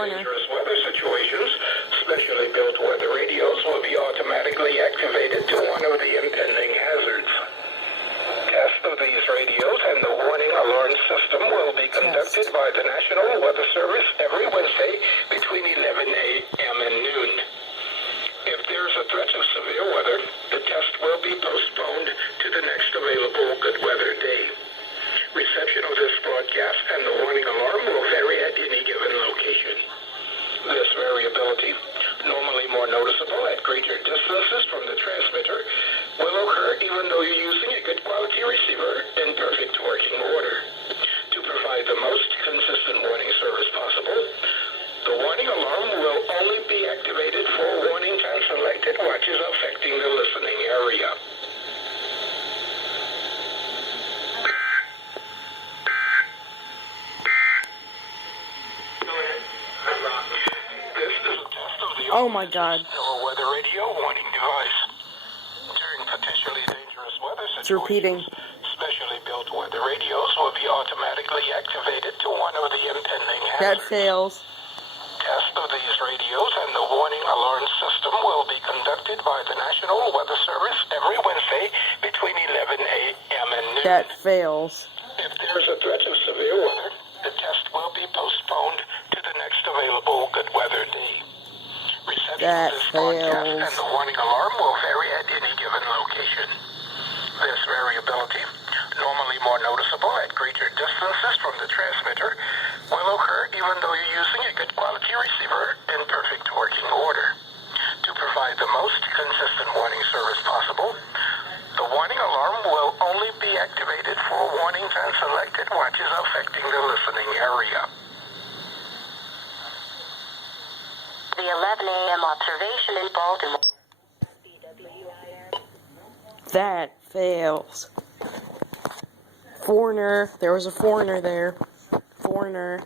foreigner. dangerous weather situations, specially built weather radios will be automatically activated to one of the impending hazards. Tests of these radios and the warning alarm system will be conducted by the National Weather Service every Wednesday between 11 a.m. and noon. If there's a threat of severe weather, the test will be postponed to the next available good weather day. Reception of this broadcast and the warning alarm will vary at any given location. This variability, normally more noticeable at greater distances from the transmitter, will occur even though you're using a good quality receiver in perfect working order. To provide the most consistent warning service possible, the warning alarm will only be activated for warnings and selected watches affecting the listening area. This is a test of the Oh my God. weather radio warning device. During potentially dangerous weather It's repeating. specially built weather radios will be automatically activated to one of the impending That hazards. fails. Test of these radios and the warning alarm system will be conducted by the National Weather Service every Wednesday between 11 a.m. and noon. That fails. If there's a threat of severe weather, the test will be postponed to the next available good weather day. Reception That of this broadcast fails. and the warning alarm will vary at any given location. This variability, normally more noticeable at greater distances from the transmitter, will occur even though you're using a good quality receiver in perfect working order. To provide the most consistent warning service possible, the warning alarm will only be activated for warnings and selected watches affecting the listening area. The 11 a.m. observation in Baltimore. That fails. Foreigner. There was a foreigner there. Foreigner.